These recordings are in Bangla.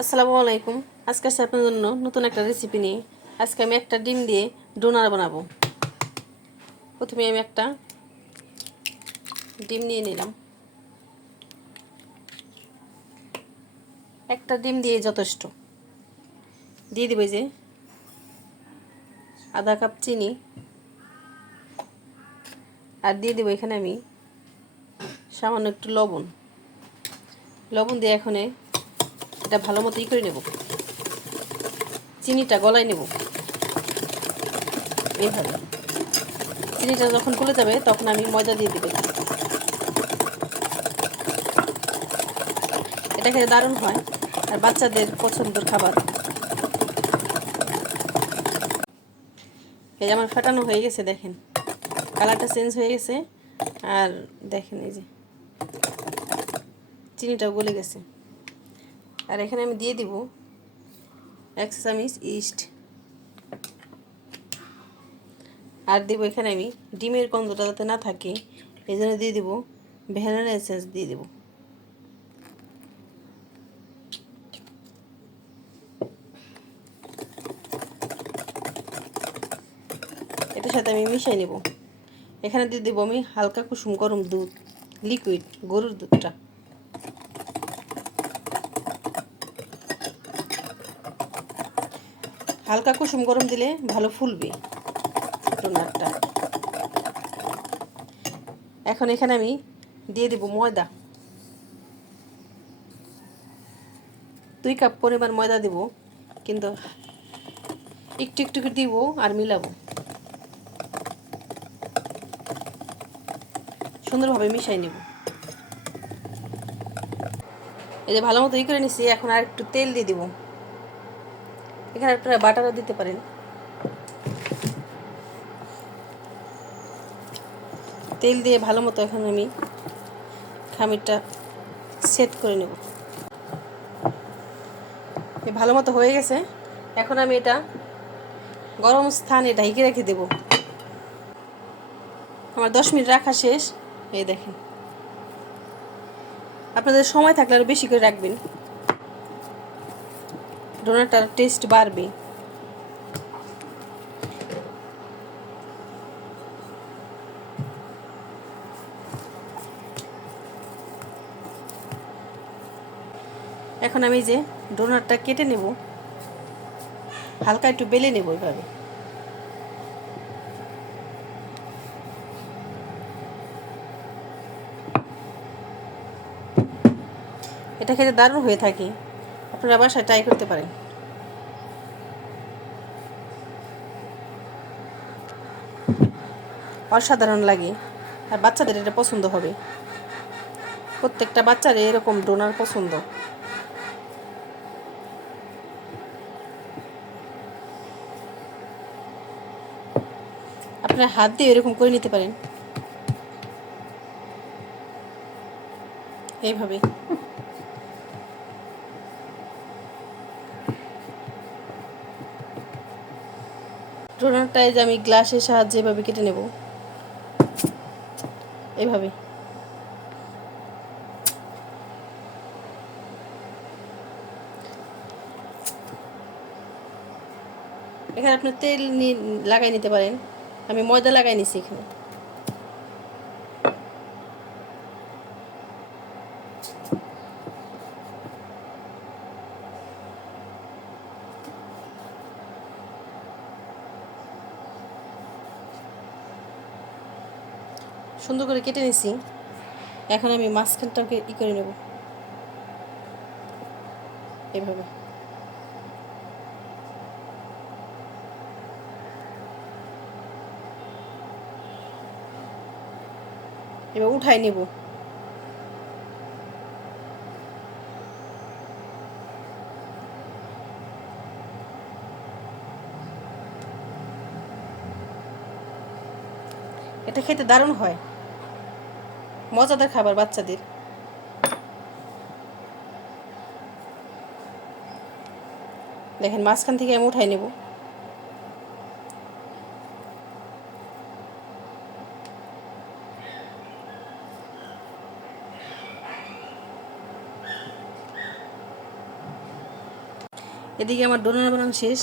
আসসালামু আলাইকুম। আজকে আছে আপনার জন্য নতুন একটা রেসিপি নিয়ে। আজকে আমি একটা ডিম দিয়ে ডোনার বানাবো। প্রথমে আমি একটা ডিম নিয়ে নিলাম। একটা ডিম দিয়ে যথেষ্ট। দিয়ে দেবে যে আধা কাপ চিনি। আর দিয়ে দেবো এখানে আমি সামান্য একটু লবণ। লবণ দিয়ে এখন এটা ভালো মতো ই করে নেব। চিনিটা গলায় নেব। এইভাবে। চিনিটা যখন গলে যাবে, তখন আমি ময়দা দিয়ে দেবো। এটা খেতে দারুণ হয়, আর বাচ্চাদের পছন্দের খাবার। এই যে আমার ফাটানো হয়ে গেছে, দেখেন। কালারটা চেঞ্জ হয়ে গেছে, আর দেখেন এই যে, চিনিটাও গলে গেছে। আর এখানে আমি দিয়ে দিব এক চামিচ ইস্ট। আর দিব এখানে আমি ডিমের গন্ধটা যাতে না থাকে এই জন্য দিয়ে দিব ভ্যানিলা এসেন্স দিয়ে দেব। এটার সাথে আমি মিশাই নেব। এখানে দিয়ে দেবো আমি হালকা কুসুম গরম দুধ লিকুইড গরুর দুধটা। হালকা কুসুম গরম দিলে ভালো ফুলবে ডোনাটটা এখন এখানে আমি দিয়ে দেব ময়দা। দুই কাপ পরিমাণ ময়দা দেব, কিন্তু একটু একটু করে দিব আর মিলাবো। সুন্দরভাবে মিশাই নেব। এই যে ভালো মতো ই করে নিছি, এখন আর একটু তেল দিয়ে দিব। এখানে আপনারা বাটারও দিতে পারেন। তেল দিয়ে ভালো মতো এখন আমি খামিরটা সেট করে নেব। ভালো মতো হয়ে গেছে। এখন আমি এটা গরম স্থানে ঢাইকে রেখে দেব। আমার দশ মিনিট রাখা শেষ। এই দেখেন। আপনাদের সময় থাকলে আরও বেশি করে রাখবেন। ডোনাটার টেস্ট বাড়বে। এখন আমি যে ডোনারটা কেটে নেব। হালকা একটু বেলে নেব এভাবে। এটা খেতে দারুণ হয়ে থাকে। আপনারা বাসায় ট্রাই করতে পারেন। অসাধারণ লাগে। আর বাচ্চাদের এটা পছন্দ হবে। প্রত্যেকটা বাচ্চাদের এরকম ডোনার পছন্দ। আপনার হাত দিয়ে এরকম করে নিতে পারেন। এইভাবে। ডোনারটায় যে আমি গ্লাসের সাহায্যে এভাবে কেটে নেব। এভাবে। এখানে আপনি তেল লাগাই নিতে পারেন। আমি ময়দা লাগাই নিছি এখানে। সুন্দর করে কেটে নিছি। এখন আমি মাঝখানটাকে ই করে নেব। এভাবে। এবার উঠাই নেব। এটা খেতে দারুণ হয়। মজাদার খাবার বাচ্চাদের। দেখেন, মাঝখান থেকে আমি উঠাই নেব। এদিকে আমার ডোনার বানানো শেষ।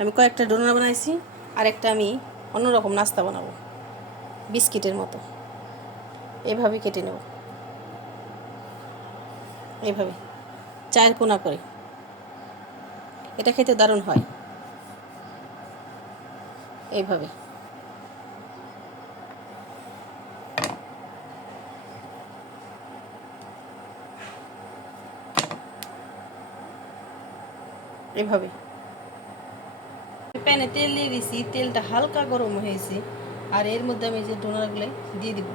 আমি কয়েকটা ডোনার বানাইছি আর একটা আমি অন্যরকম নাস্তা বানাবো। বিস্কিটের মতো। এভাবে কেটে নেব। এভাবে। চায়ের কোনা করে। এটা খেতে দারুণ হয়। এইভাবে এভাবে। প্যানে তেল দিয়ে দিছি। তেলটা হালকা গরম হয়েছে। আর এর মধ্যে আমি যে ডোনারগুলো দিয়ে দিব,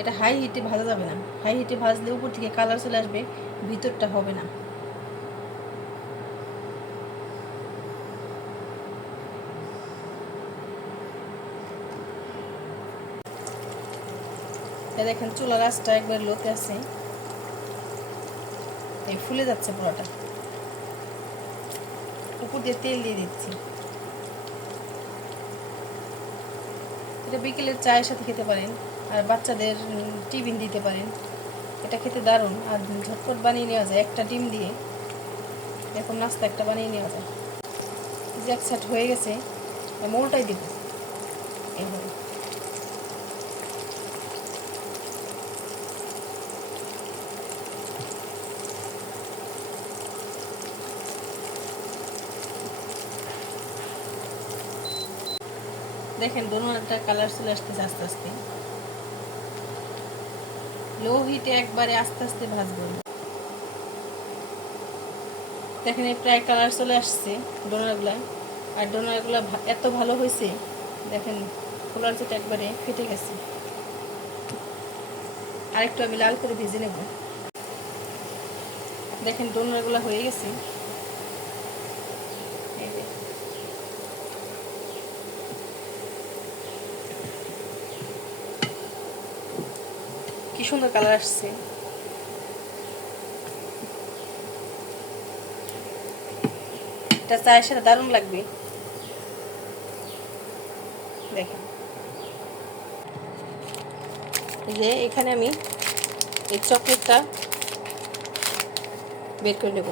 এটা হাই হিটে ভাজা যাবে না। হাই হিটে ভাজলে উপর থেকে কালার চলে আসবে, ভিতরটা হবে না। দেখেন চুলা আঁচটা একবার লোতে আছে। এই ফুলে যাচ্ছে পুরোটা। উপর দিয়ে তেল দিয়ে দিচ্ছি। এটা বিকেলের চায়ের সাথে খেতে পারেন, আর বাচ্চাদের টিফিন দিতে পারেন। এটা খেতে দারুণ। আর ঝটপট বানিয়ে নেওয়া যায়, একটা ডিম দিয়ে। এরকম নাস্তা একটা বানিয়ে নেওয়া যায়। জ্যাক এক হয়ে গেছে। আমি উল্টাই দিব। এইভাবে দেখেন দোনোটা কালার চলে আসতেছে আস্তে আস্তে। লো হিটে একবারে আস্তে আস্তে ভাজবো। দেখেন, এই প্রায় কালার চলে আসছে ডোনারগুলায় আর ডোনারগুলো এত ভালো হয়েছে, দেখেন খোলার যেটা একবারে ফেটে গেছে। আরেকটু আমি লাল করে ভেজে নেব। দেখেন, ডোনারগুলো হয়ে গেছে এই যে। কি সুন্দর কালার আসছে। এটা চায়ের সাথে দারুণ লাগবে। দেখেন। যে এখানে আমি এই চকলেটটা বের করে নেব।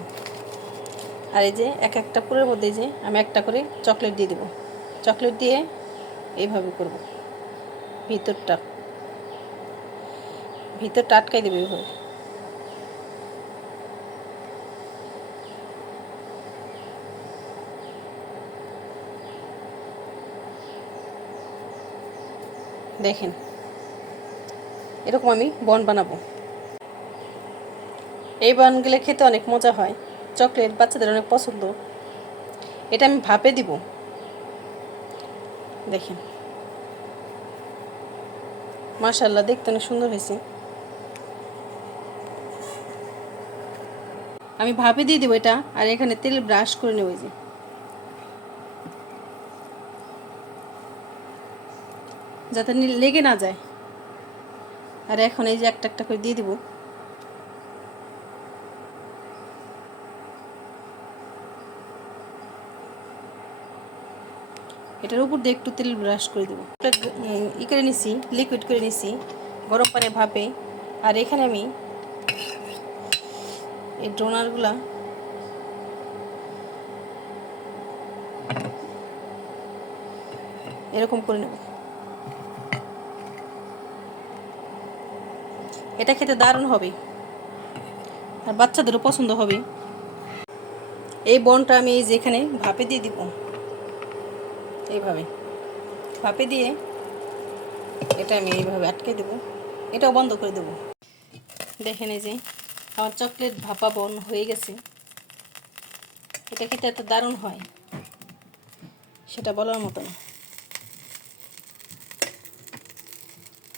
আর এই যে এক একটা পুরের মধ্যে যে আমি একটা করে চকলেট দিয়ে দেবো। চকলেট দিয়ে এইভাবে করব। ভিতরটা। ভিতরটা আটকাই দেবে এইভাবে দেখেন, এরকম আমি বন বানাবো। এই বনগুলো খেতে অনেক মজা হয়, চকলেট বাচ্চাদের অনেক পছন্দ। এটা আমি ভাপে দিব। দেখেন মাশাল্লাহ দেখতে অনেক সুন্দর হয়েছে। আমি ভাপে দিয়ে দেবো এটা, আর এখানে তেল ব্রাশ করে নেব যে। যাতে লেগে না যায়। আর এখন এই যে একটা একটা করে দিয়ে দিব। এটার উপর দিয়ে একটু তেল ব্রাশ করে দেবো। ই করে নিছি লিকুইড করে নিছি, গরম পানি ভাপে। আর এখানে আমি এই ডোনারগুলা। এরকম করে নেব। এটা খেতে দারুণ হবে। আর বাচ্চাদেরও পছন্দ হবে। এই বনটা আমি এই যে এখানে ভাপে দিয়ে দিব। এইভাবে। ভাপে দিয়ে এটা আমি এইভাবে আটকে দেব। এটাও বন্ধ করে দেব। দেখেন এই যে আমার চকলেট ভাপা বন হয়ে গেছে। এটা খেতে এত দারুণ হয়, সেটা বলার মতো না।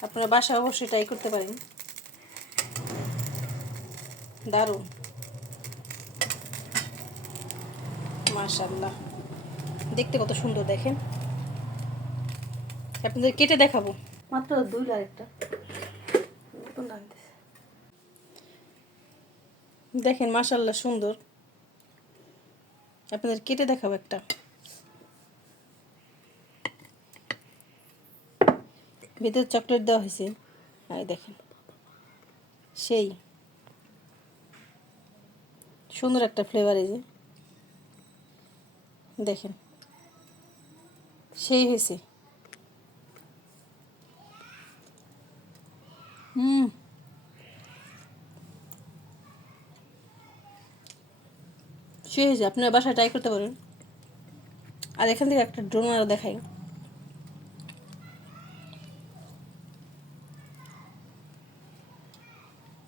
আপনারা বাসায় অবশ্যই ট্রাই করতে পারেন। দারুণ। মাশাল্লাহ দেখতে কত সুন্দর দেখেন। আপনাদের কেটে দেখাবো। মাত্র দুই লাখ একটা। দেখেন মাশাল্লাহ সুন্দর। আপনাদের কেটে দেখাবো একটা। ভিতরে চকলেট দেওয়া হয়েছে। আর দেখেন, সেই। সুন্দর একটা ফ্লেভার এই যে। দেখেন, সেই হয়েছে। সেই হয়েছে আপনার বাসায় ট্রাই করতে পারেন। আর এখান থেকে একটা ড্রোন আর দেখাই।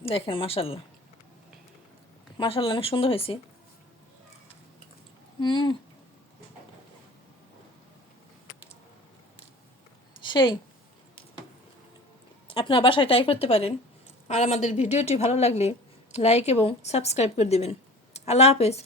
দেখেন মাসাল্লাহ মাসাল্লাহ অনেক সুন্দর হয়েছে। হুম। সেই। আপনার বাসায় ট্রাই করতে পারেন। আর আমাদের ভিডিওটি ভালো লাগলে লাইক এবং সাবস্ক্রাইব করে দেবেন। আল্লাহ হাফেজ।